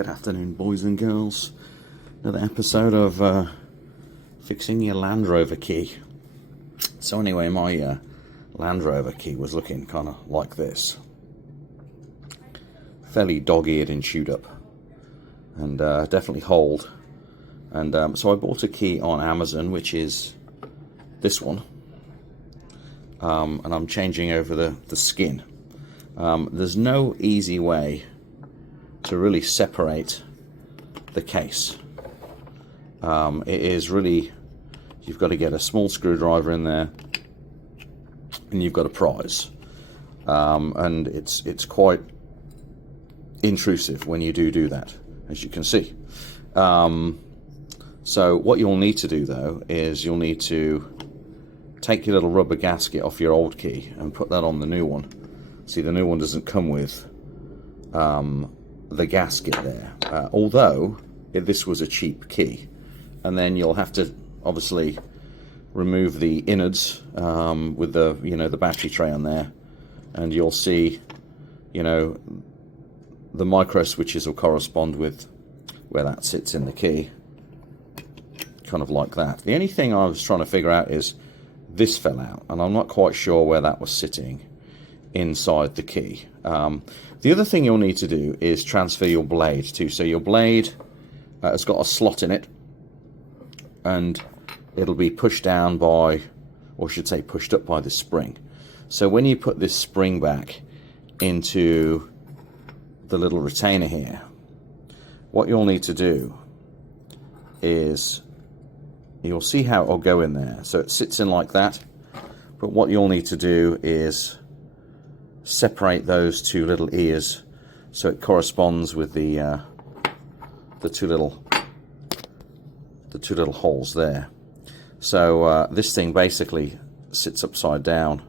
Good afternoon, boys and girls. Another episode of fixing your Land Rover key. So anyway, my Land Rover key was looking kind of like this. Fairly dog-eared and chewed up. And definitely holed. And so I bought a key on Amazon, which is this one. And I'm changing over the skin. There's no easy way to really separate the case. It is really, you've got to get a small screwdriver in there and you've got to prise, and it's quite intrusive when you do that, as you can see. So what you'll need to do though is you'll need to take your little rubber gasket off your old key and put that on the new one. See, the new one doesn't come with the gasket there, although this was a cheap key. And then you'll have to obviously remove the innards with the the battery tray on there, and you'll see the micro switches will correspond with where that sits in the key, kind of like that. The only thing I was trying to figure out is this fell out, and I'm not quite sure where that was sitting inside the key. The other thing you'll need to do is transfer your blade too. So your blade has got a slot in it, and it'll be pushed down by, or I should say pushed up by, this spring. So when you put this spring back into the little retainer here, what you'll need to do is, you'll see how it'll go in there. So it sits in like that, but what you'll need to do is separate those two little ears so it corresponds with the two little holes there. So this thing basically sits upside down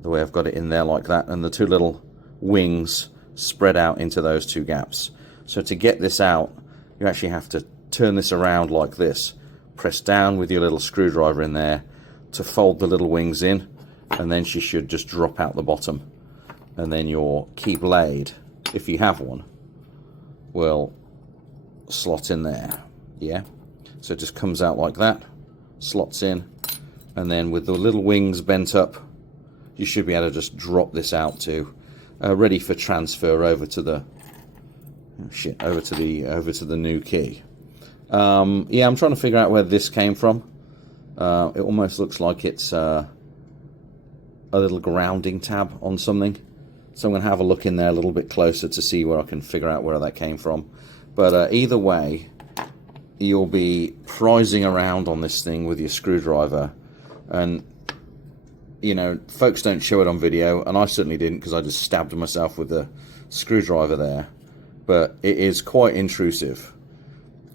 the way I've got it in there, like that, and the two little wings spread out into those two gaps. So to get this out, you actually have to turn this around like this, press down with your little screwdriver in there to fold the little wings in, and then she should just drop out the bottom, and then your key blade, if you have one, will slot in there. Yeah, so it just comes out like that, slots in, and then with the little wings bent up, you should be able to just drop this out to ready for transfer over to the over to the new key. Yeah, I'm trying to figure out where this came from. It almost looks like it's a little grounding tab on something, so I'm going to have a look in there a little bit closer to see where I can figure out where that came from. But either way, you'll be prising around on this thing with your screwdriver, and folks don't show it on video, and I certainly didn't, because I just stabbed myself with the screwdriver there. But it is quite intrusive,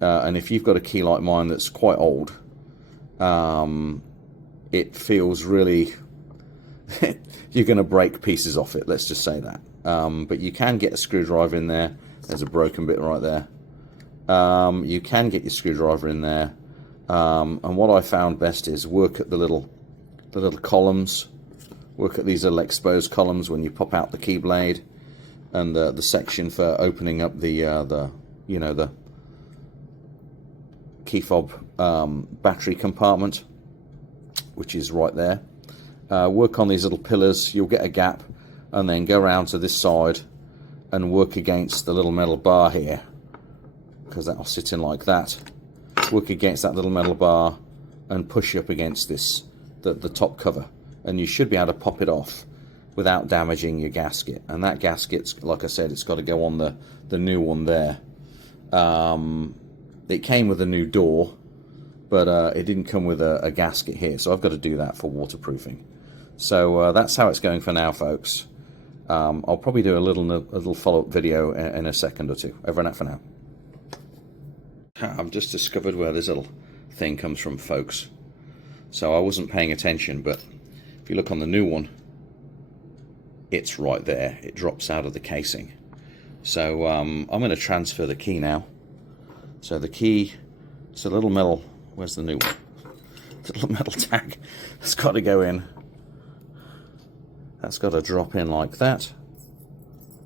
and if you've got a key like mine that's quite old, it feels really you're going to break pieces off it, let's just say that. But you can get a screwdriver in there. There's a broken bit right there. You can get your screwdriver in there, and what I found best is work at the little columns, work at these little exposed columns when you pop out the key blade, and the section for opening up the key fob battery compartment, which is right there. Work on these little pillars, you'll get a gap, and then go around to this side and work against the little metal bar here, because that'll sit in like that. Work against that little metal bar and push up against this, the top cover, and you should be able to pop it off without damaging your gasket. And that gasket's, like I said, it's got to go on the new one there. It came with a new door, but it didn't come with a gasket here, so I've got to do that for waterproofing. So that's how it's going for now, folks. I'll probably do a little follow-up video in a second or two. Over and out for now. I've just discovered where this little thing comes from, folks. So I wasn't paying attention, but if you look on the new one, it's right there. It drops out of the casing. So I'm going to transfer the key now. So the key, it's a little metal, where's the new one? The little metal tag. It's got to go in. That's got to drop in like that.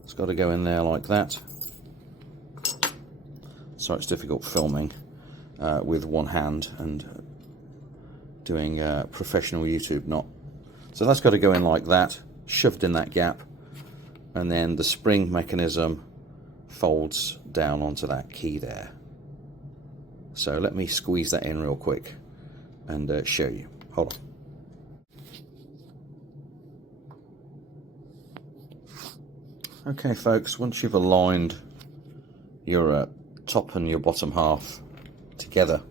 It's got to go in there like that. so it's difficult filming with one hand and doing professional YouTube not. So that's got to go in like that, shoved in that gap, and then the spring mechanism folds down onto that key there. So let me squeeze that in real quick and show you. Hold on. Okay folks, once you've aligned your top and your bottom half together,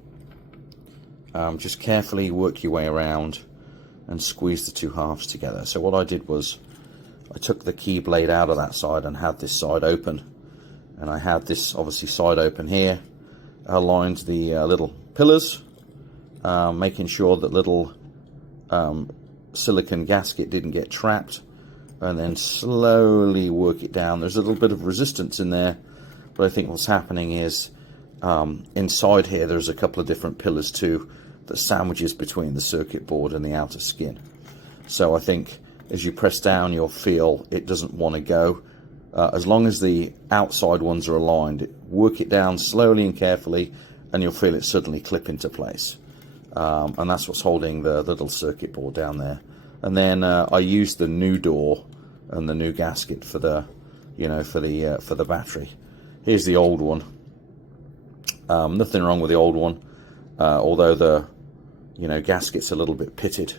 just carefully work your way around and squeeze the two halves together. So what I did was I took the key blade out of that side and had this side open, and I had this obviously side open here. I aligned the little pillars, making sure that little silicon gasket didn't get trapped, and then slowly work it down. There's a little bit of resistance in there, but I think what's happening is inside here there's a couple of different pillars too that sandwiches between the circuit board and the outer skin. So I think as you press down you'll feel it doesn't want to go. As long as the outside ones are aligned, work it down slowly and carefully and you'll feel it suddenly clip into place. And that's what's holding the little circuit board down there. And then I used the new door and the new gasket for the, for the battery. Here's the old one. Nothing wrong with the old one, although the gasket's a little bit pitted,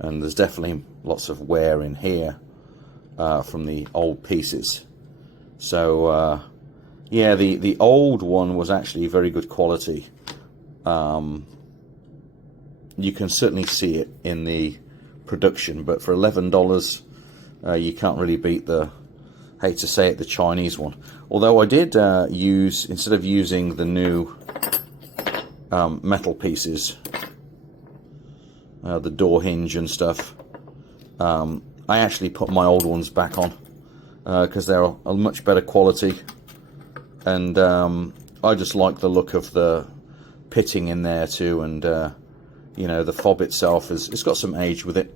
and there's definitely lots of wear in here from the old pieces. So yeah, the old one was actually very good quality. You can certainly see it in the production, but for $11 you can't really beat the, hate to say it, the Chinese one. Although I did use, instead of using the new metal pieces, the door hinge and stuff, I actually put my old ones back on because they're a much better quality, and I just like the look of the pitting in there too, and the fob itself it's got some age with it.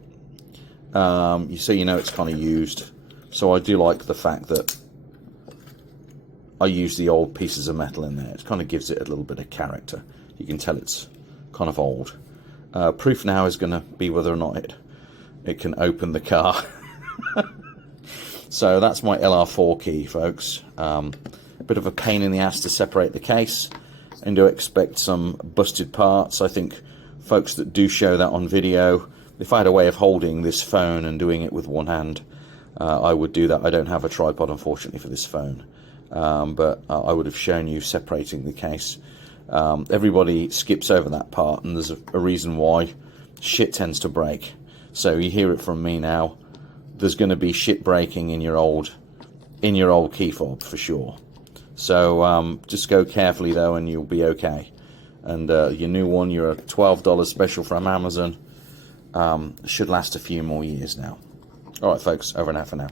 It's kind of used. So I do like the fact that I use the old pieces of metal in there. It kind of gives it a little bit of character. You can tell it's kind of old. Proof now is going to be whether or not it can open the car. So that's my LR4 key, folks. A bit of a pain in the ass to separate the case, and do expect some busted parts. I think folks that do show that on video, if I had a way of holding this phone and doing it with one hand, I would do that. I don't have a tripod, unfortunately, for this phone, but I would have shown you separating the case. Everybody skips over that part, and there's a reason why. Shit tends to break. So you hear it from me now. There's going to be shit breaking in your old key fob for sure. So just go carefully though, and you'll be okay. And your new one, your $12 special from Amazon, should last a few more years now. All right, folks, over and out for now.